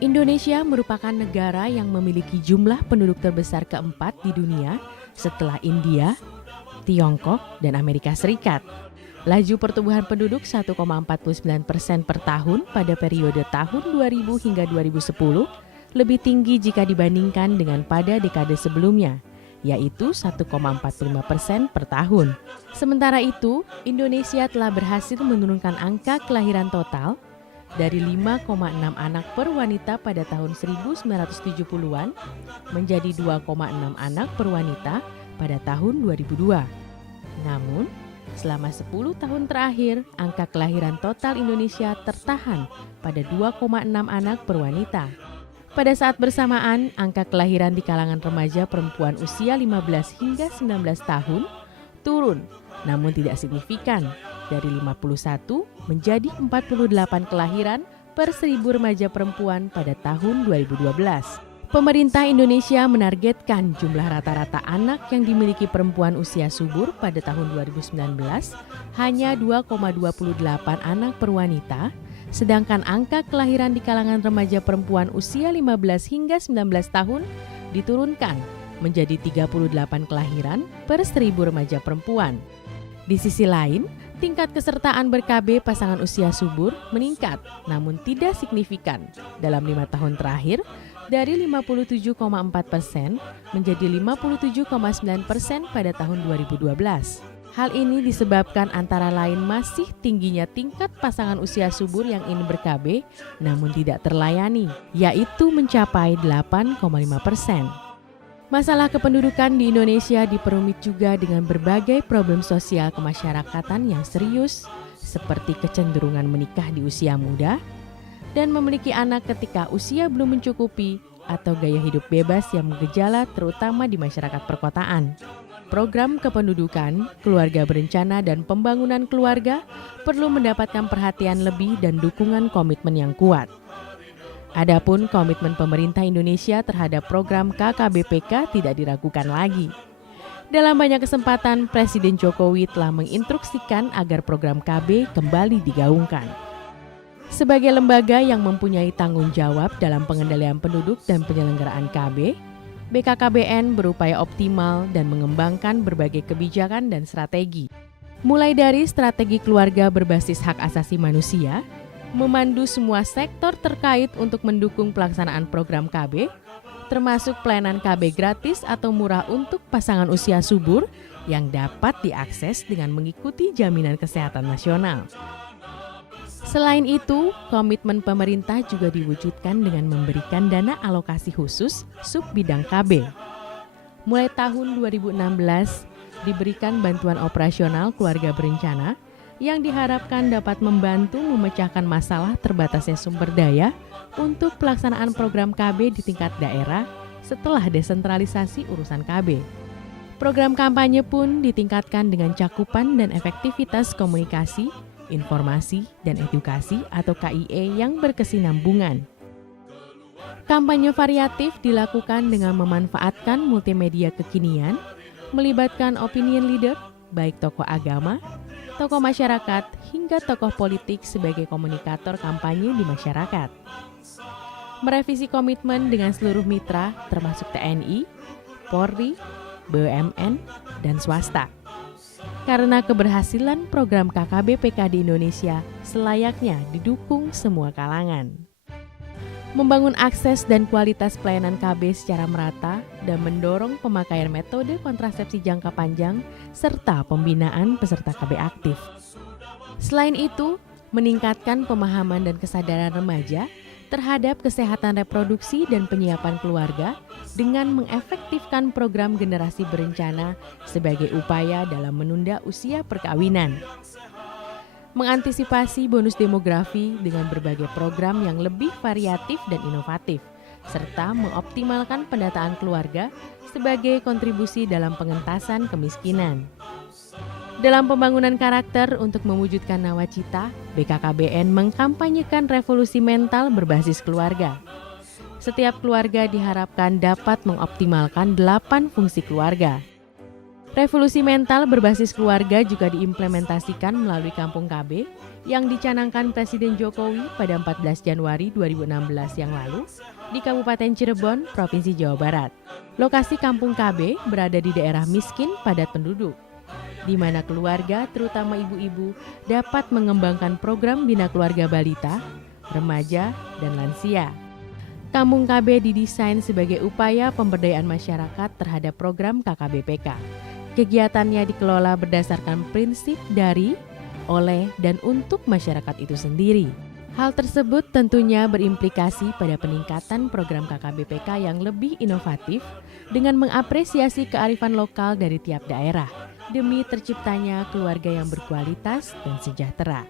Indonesia merupakan negara yang memiliki jumlah penduduk terbesar keempat di dunia setelah India, Tiongkok, dan Amerika Serikat. Laju pertumbuhan penduduk 1,49% per tahun pada periode tahun 2000 hingga 2010 lebih tinggi jika dibandingkan dengan pada dekade sebelumnya, yaitu 1,45% per tahun. Sementara itu, Indonesia telah berhasil menurunkan angka kelahiran total dari 5,6 anak per wanita pada tahun 1970-an menjadi 2,6 anak per wanita pada tahun 2002. Namun, selama 10 tahun terakhir, angka kelahiran total Indonesia tertahan pada 2,6 anak per wanita. Pada saat bersamaan, angka kelahiran di kalangan remaja perempuan usia 15 hingga 19 tahun turun, namun tidak signifikan, dari 51 menjadi 48 kelahiran per 1000 remaja perempuan pada tahun 2012. Pemerintah Indonesia menargetkan jumlah rata-rata anak yang dimiliki perempuan usia subur pada tahun 2019 hanya 2,28 anak per wanita, sedangkan angka kelahiran di kalangan remaja perempuan usia 15 hingga 19 tahun diturunkan menjadi 38 kelahiran per 1000 remaja perempuan. Di sisi lain, tingkat kesertaan ber-KB pasangan usia subur meningkat, namun tidak signifikan dalam 5 tahun terakhir dari 57,4% menjadi 57,9% pada tahun 2012. Hal ini disebabkan antara lain masih tingginya tingkat pasangan usia subur yang ingin ber-KB namun tidak terlayani, yaitu mencapai 8,5%. Masalah kependudukan di Indonesia diperumit juga dengan berbagai problem sosial kemasyarakatan yang serius, seperti kecenderungan menikah di usia muda dan memiliki anak ketika usia belum mencukupi atau gaya hidup bebas yang bergejala terutama di masyarakat perkotaan. Program kependudukan, keluarga berencana, dan pembangunan keluarga perlu mendapatkan perhatian lebih dan dukungan komitmen yang kuat. Adapun komitmen pemerintah Indonesia terhadap program KKBPK tidak diragukan lagi. Dalam banyak kesempatan, Presiden Jokowi telah menginstruksikan agar program KB kembali digaungkan. Sebagai lembaga yang mempunyai tanggung jawab dalam pengendalian penduduk dan penyelenggaraan KB, BKKBN berupaya optimal dan mengembangkan berbagai kebijakan dan strategi. Mulai dari strategi keluarga berbasis hak asasi manusia, memandu semua sektor terkait untuk mendukung pelaksanaan program KB, termasuk pelayanan KB gratis atau murah untuk pasangan usia subur yang dapat diakses dengan mengikuti jaminan kesehatan nasional. Selain itu, komitmen pemerintah juga diwujudkan dengan memberikan dana alokasi khusus sub-bidang KB. Mulai tahun 2016, diberikan bantuan operasional keluarga berencana yang diharapkan dapat membantu memecahkan masalah terbatasnya sumber daya untuk pelaksanaan program KB di tingkat daerah setelah desentralisasi urusan KB. Program kampanye pun ditingkatkan dengan cakupan dan efektivitas komunikasi, informasi, dan edukasi atau KIE yang berkesinambungan. Kampanye variatif dilakukan dengan memanfaatkan multimedia kekinian, melibatkan opinion leader, baik tokoh agama, tokoh masyarakat, hingga tokoh politik sebagai komunikator kampanye di masyarakat. Merevisi komitmen dengan seluruh mitra termasuk TNI, Polri, BUMN, dan swasta. Karena keberhasilan program KKBPK di Indonesia selayaknya didukung semua kalangan. Membangun akses dan kualitas pelayanan KB secara merata dan mendorong pemakaian metode kontrasepsi jangka panjang serta pembinaan peserta KB aktif. Selain itu, meningkatkan pemahaman dan kesadaran remaja terhadap kesehatan reproduksi dan penyiapan keluarga dengan mengefektifkan program generasi berencana sebagai upaya dalam menunda usia perkawinan. Mengantisipasi bonus demografi dengan berbagai program yang lebih variatif dan inovatif, serta mengoptimalkan pendataan keluarga sebagai kontribusi dalam pengentasan kemiskinan. Dalam pembangunan karakter untuk mewujudkan nawacita, BKKBN mengkampanyekan revolusi mental berbasis keluarga. Setiap keluarga diharapkan dapat mengoptimalkan 8 fungsi keluarga. Revolusi mental berbasis keluarga juga diimplementasikan melalui Kampung KB yang dicanangkan Presiden Jokowi pada 14 Januari 2016 yang lalu di Kabupaten Cirebon, Provinsi Jawa Barat. Lokasi Kampung KB berada di daerah miskin padat penduduk, di mana keluarga, terutama ibu-ibu, dapat mengembangkan program bina keluarga balita, remaja, dan lansia. Kampung KB didesain sebagai upaya pemberdayaan masyarakat terhadap program KKBPK. Kegiatannya dikelola berdasarkan prinsip dari, oleh, dan untuk masyarakat itu sendiri. Hal tersebut tentunya berimplikasi pada peningkatan program KKBPK yang lebih inovatif dengan mengapresiasi kearifan lokal dari tiap daerah demi terciptanya keluarga yang berkualitas dan sejahtera.